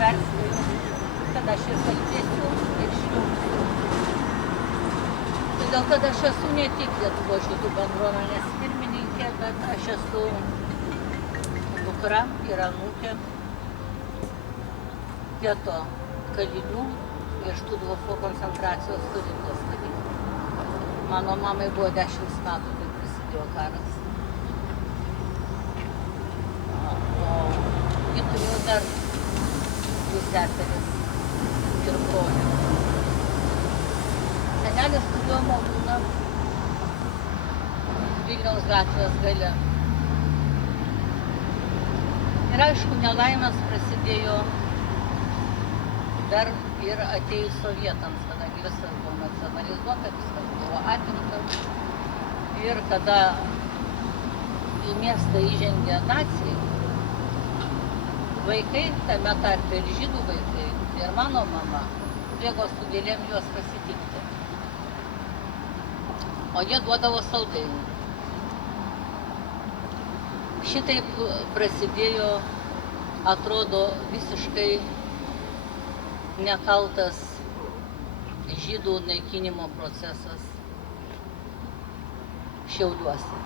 perspėjau, kad aš ir kalbėsiu ir šliauksiu. Todėl, kad aš esu ne tik Lietuvos žydų bendruomenės pirmininkė, bet aš esu dukra ir anūkė geto kalinių iš Štuthofo koncentracijos stovyklos kalinių. Mano mamai buvo 10 metų, kai prasidėjo karas. O ji turėjo dar 2 seseris ir brolį. Senelis turėjo malūną Vilniaus gatvės gale. Ir aišku, nelaimės prasidėjo dar ir atėjus sovietams, kadangi viskas buvo nacionalizuota, viskas buvo atimta. Ir kada į miestą įžengė naciai, vaikai, tame tarpe ir žydų vaikai, ir mano mama, bėgo su gėlėm juos pasitikti. O jie duodavo saldainių. Šitaip prasidėjo, atrodo, visiškai nekaltas žydų naikinimo procesas Šiauliuose.